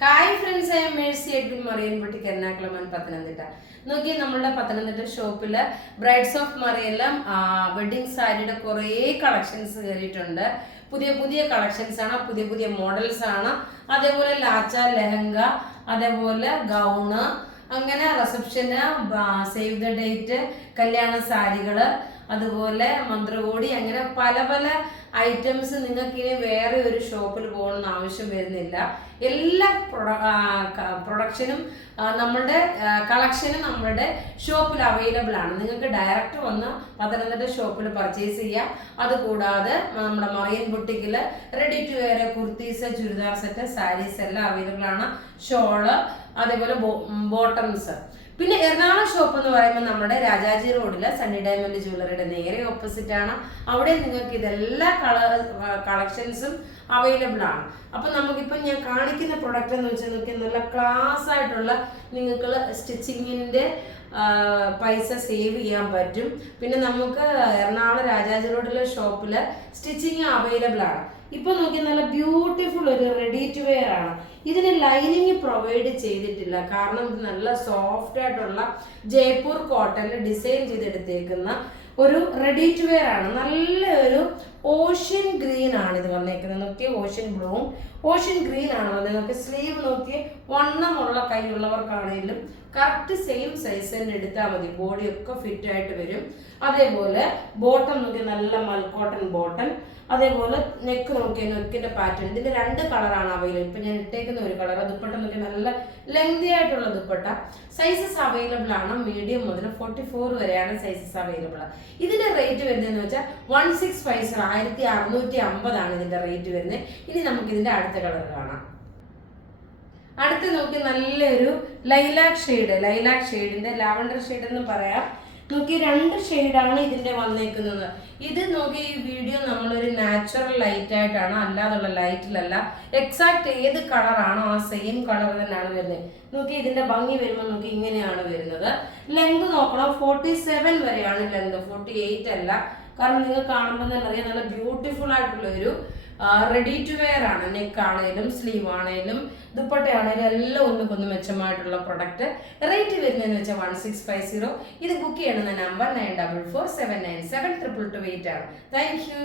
Hi friends, I'm Mercy Edwin Marian boutique Ernakulam Pathanamthitta. നോക്കി, നമ്മളുടെ പത്തനംതിട്ട ഷോപ്പില് ബ്രൈഡ്സ് ഓഫ് മറിയെല്ലാം വെഡിങ് സാരിയുടെ കുറേ കളക്ഷൻസ് കയറിയിട്ടുണ്ട്. പുതിയ പുതിയ കളക്ഷൻസ് ആണ്, പുതിയ പുതിയ മോഡൽസ് ആണ്. അതേപോലെ ലാച്ച, ലെഹങ്ക, അതേപോലെ ഗൗണ്, അങ്ങനെ റിസപ്ഷന്, സേവ് ദ ഡേറ്റ്, കല്യാണ സാരികള്, അതുപോലെ മന്ത്രകോടി, അങ്ങനെ പല പല ഐറ്റംസ് നിങ്ങൾക്ക് ഇനി വേറെ ഒരു ഷോപ്പിൽ പോകണമെന്ന് ആവശ്യം വരുന്നില്ല. എല്ലാ പ്രൊഡക്ഷനും നമ്മളുടെ കളക്ഷനും നമ്മളുടെ ഷോപ്പിൽ അവൈലബിൾ ആണ്. നിങ്ങൾക്ക് ഡയറക്റ്റ് വന്ന് പത്തനംതിട്ട ഷോപ്പിൽ പർച്ചേസ് ചെയ്യാം. അതുകൂടാതെ നമ്മുടെ മറിയൻ ബുട്ടിക്കിൽ ready to wear kurtis, churidar set, saris എല്ലാം അവൈലബിൾ ആണ്. ഷോള്, അതേപോലെ ബോട്ടംസ്. പിന്നെ എറണാകുളം ഷോപ്പ് എന്ന് പറയുമ്പോൾ നമ്മുടെ രാജാജി റോഡില് സണ്ണി ഡയമണ്ട് ജ്വല്ലറിയുടെ നേരെ ഓപ്പോസിറ്റ് ആണ്. അവിടെ നിങ്ങൾക്ക് ഇതെല്ലാ കളക്ഷൻസും അവൈലബിൾ ആണ്. അപ്പൊ നമുക്കിപ്പോൾ ഞാൻ കാണിക്കുന്ന പ്രൊഡക്റ്റ് എന്ന് വെച്ചാൽ നോക്കി, നല്ല ക്ലാസ് ആയിട്ടുള്ള നിങ്ങൾക്ക് സ്റ്റിച്ചിങ്ങിന്റെ പൈസ സേവ് ചെയ്യാൻ പറ്റും. പിന്നെ നമുക്ക് എറണാകുളം രാജാജി റോഡിലെ ഷോപ്പില് സ്റ്റിച്ചിങ് അവൈലബിൾ ആണ്. ഇപ്പൊ നോക്കി, നല്ല ബ്യൂട്ടിഫുൾ ഒരു റെഡി ടു വെയർ ആണ്. ഇതിന് ലൈനിങ് പ്രൊവൈഡ് ചെയ്തിട്ടില്ല, കാരണം ഇത് നല്ല സോഫ്റ്റ് ആയിട്ടുള്ള ജയ്പൂർ കോട്ടണിൽ ഡിസൈൻ ചെയ്തെടുത്തേക്കുന്ന ഒരു റെഡി ടു വെയർ ആണ്. നല്ലൊരു ഓഷ്യൻ ഗ്രീൻ ആണ് ഇത് വന്നേക്കുന്നത്. നോക്കിയേ, ഓഷ്യൻ ബ്ലൂവും ഓഷ്യൻ ഗ്രീൻ ആണ് വന്നത്. നോക്കി, സ്ലീവ് നോക്കിയേ, വണ്ണമുള്ള കൈയുള്ളവർക്കാണെങ്കിലും കറക്റ്റ് സെയിം സൈസ് തന്നെ എടുത്താൽ മതി. ബോഡിയൊക്കെ ഫിറ്റ് ആയിട്ട് വരും. അതേപോലെ ബോട്ടം നോക്കി, നല്ല മൽക്കോട്ടൺ ബോട്ടം. അതേപോലെ നെക്ക് നോക്കിയാൽ നെക്കിന്റെ പാറ്റേൺ, ഇതിന്റെ രണ്ട് കളറാണ് അവൈലബിൾ. ഇപ്പൊ ഞാൻ ഇട്ടേക്കുന്ന ഒരു കളർ. ദുപ്പട്ട നോക്കി, നല്ല ലെങ്തി ആയിട്ടുള്ള ദുപ്പട്ട. സൈസസ് അവൈലബിൾ ആണ്. മീഡിയം മുതൽ 44 വരെയാണ് സൈസസ് അവൈലബിൾ. ഇതിന്റെ റേറ്റ് വരുന്നതെന്ന് വെച്ചാൽ 1650, 1650 ആണ് ഇതിന്റെ റേറ്റ് വരുന്നത്. ഇനി നമുക്ക് ഇതിന്റെ അടുത്ത കളർ കാണാം. അടുത്ത് നോക്കി, നല്ലൊരു ലൈലാക് ഷെയ്ഡിന്റെ ലാവണ്ടർ ഷെയ്ഡ് എന്ന് പറയാം. നോക്കി, 2 ഷെയ്ഡാണ് ഇതിന്റെ വന്നേക്കുന്നത്. ഇത് നോക്കി, ഈ വീഡിയോ നമ്മളൊരു നാച്ചുറൽ ലൈറ്റ് ആയിട്ടാണ്, അല്ലാതുള്ള ലൈറ്റിലല്ല. എക്സാക്ട് ഏത് കളറാണോ ആ സെയിം കളർ തന്നെയാണ് വരുന്നത്. നോക്കി, ഇതിന്റെ ഭംഗി വരുമ്പോൾ നോക്കി, ഇങ്ങനെയാണ് വരുന്നത്. ലെങ്ത് നോക്കണം, 47 വരെയാണ് ലെങ്ത്, 48 അല്ല. കാരണം നിങ്ങൾ കാണുമ്പോൾ തന്നെ അറിയാം, നല്ല ബ്യൂട്ടിഫുൾ ആയിട്ടുള്ള ഒരു റെഡി ടു വെയർ ആണ്. നെക്ക് ആണേലും സ്ലീവ് ആണേലും ദുപ്പട്ട ആണേലും എല്ലാം ഒന്നുകൊന്ന് മെച്ചമായിട്ടുള്ള പ്രൊഡക്റ്റ്. റേറ്റ് വരുന്നതെന്ന് വെച്ചാൽ 1650. ഇത് ബുക്ക് ചെയ്യണമെന്ന നമ്പർ 9447972228 ആണ്. Thank you.